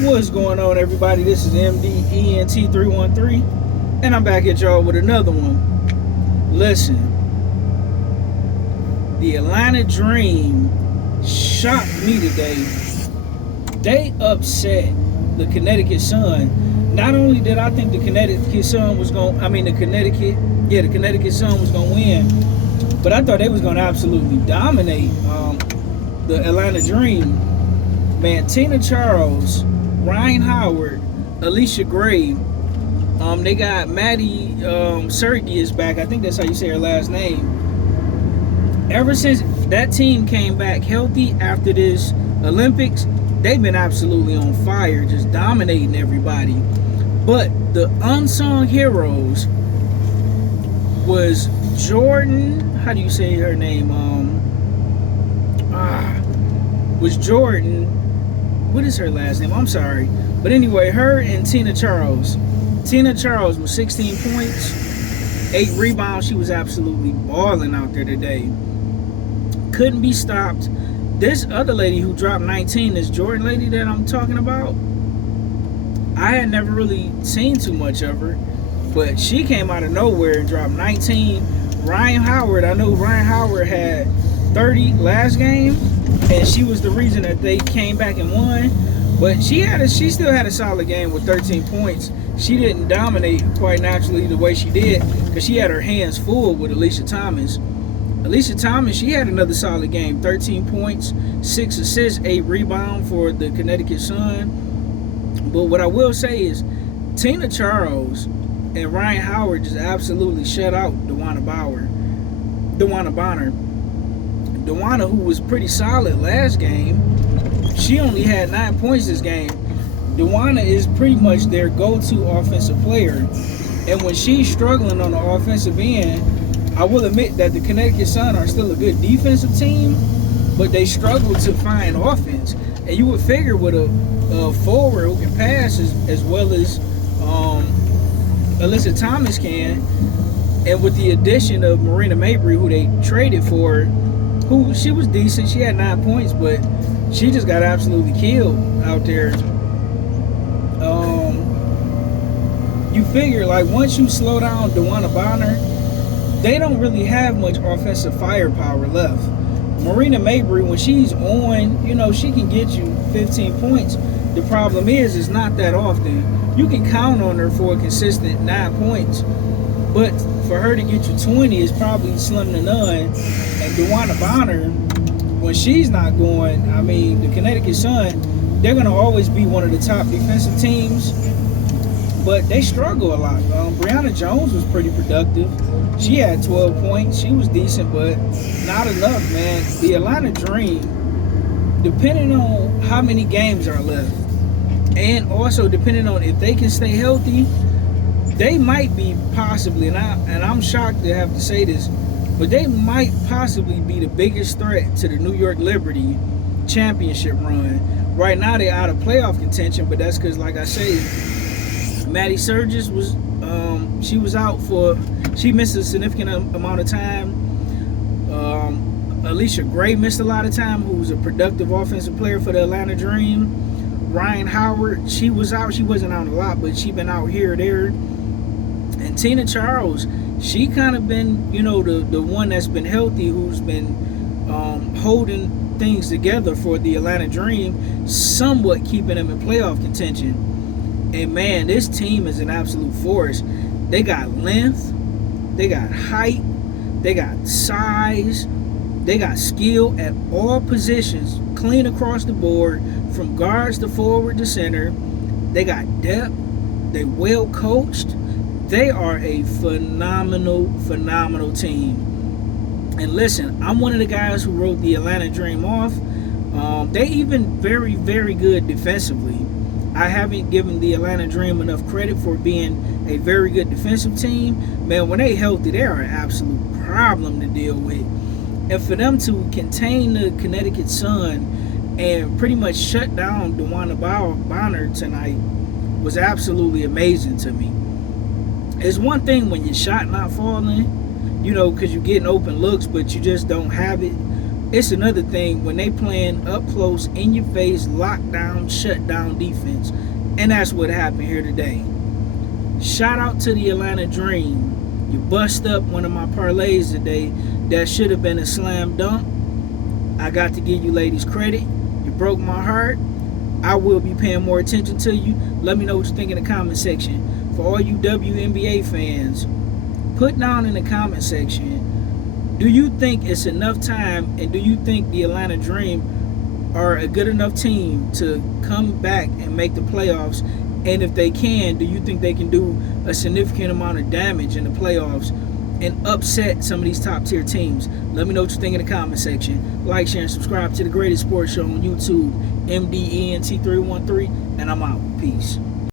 What's going on, everybody? This is MDENT313, and I'm back at y'all with another one. Listen, the Atlanta Dream shocked me today. They upset the Connecticut Sun. Not only did I think the Connecticut Sun was going, the Connecticut Sun was going to win, but I thought they was going to absolutely dominate the Atlanta Dream. Man, Tina Charles, Ryan Howard, Alicia Gray. They got Maddie Sergi is back. I think that's how you say her last name. Ever since that team came back healthy after this Olympics, they've been absolutely on fire, just dominating everybody. But the unsung heroes was Jordan. How do you say her name? Was Jordan. What is her last name? I'm sorry. But anyway, her and Tina Charles. Tina Charles was 16 points, 8 rebounds. She was absolutely balling out there today. Couldn't be stopped. This other lady who dropped 19, this Jordan lady that I'm talking about, I had never really seen too much of her, but she came out of nowhere and dropped 19. Ryan Howard, I know Ryan Howard had 30 last game, and she was the reason that they came back and won. But she still had a solid game with 13 points. She didn't dominate quite naturally the way she did because she had her hands full with Alicia Thomas. Alicia Thomas, she had another solid game, 13 points, 6 assists, 8 rebounds for the Connecticut Sun. But what I will say is Tina Charles and Ryan Howard just absolutely shut out DeWanna Bonner. DeWanna, who was pretty solid last game, she only had 9 points this game. DeWanna is pretty much their go-to offensive player. And when she's struggling on the offensive end, I will admit that the Connecticut Sun are still a good defensive team, but they struggle to find offense. And you would figure with a forward who can pass as well as Alyssa Thomas can, and with the addition of Marina Mabry, who they traded for, who she was decent. She had 9 points, but she just got absolutely killed out there. You figure, like, once you slow down DeWanna Bonner, they don't really have much offensive firepower left. Marina Mabry, when she's on, she can get you 15 points. The problem is, it's not that often. You can count on her for a consistent 9 points, but for her to get you 20 is probably slim to none. And DeWanna Bonner, when she's not going, the Connecticut Sun, they're going to always be one of the top defensive teams, but they struggle a lot. Brianna Jones was pretty productive. She had 12 points. She was decent, but not enough, man. The Atlanta Dream, depending on how many games are left, and also depending on if they can stay healthy, they might be possibly, and I'm shocked to have to say this, but they might possibly be the biggest threat to the New York Liberty championship run. Right now, they're out of playoff contention, but that's because, like I say, Maddie Sergis was, she missed a significant amount of time. Alicia Gray missed a lot of time, who was a productive offensive player for the Atlanta Dream. Ryan Howard, she was out. She wasn't out a lot, but she been out here or there. And Tina Charles, she kind of been, the one that's been healthy, who's been holding things together for the Atlanta Dream, somewhat keeping them in playoff contention. And man, this team is an absolute force. They got length, they got height, they got size, they got skill at all positions, clean across the board, from guards to forward to center. They got depth, they well coached. They are a phenomenal team. And listen, I'm one of the guys who wrote the Atlanta Dream off. They even very, very good defensively. I haven't given the Atlanta Dream enough credit for being a very good defensive team. Man, when they healthy, they are an absolute problem to deal with. And for them to contain the Connecticut Sun and pretty much shut down DeWanna Bonner tonight was absolutely amazing to me. It's one thing when your shot not falling, because you're getting open looks, but you just don't have it. It's another thing when they playing up close, in your face, lockdown, shutdown defense. And that's what happened here today. Shout out to the Atlanta Dream. You bust up one of my parlays today that should have been a slam dunk. I got to give you ladies credit. You broke my heart. I will be paying more attention to you. Let me know what you think in the comment section. For all you WNBA fans, put down in the comment section, do you think it's enough time, and do you think the Atlanta Dream are a good enough team to come back and make the playoffs? And if they can, do you think they can do a significant amount of damage in the playoffs and upset some of these top tier teams? Let me know what you think in the comment section. Like, share, and subscribe to the greatest sports show on YouTube, MDENT313, and I'm out. Peace.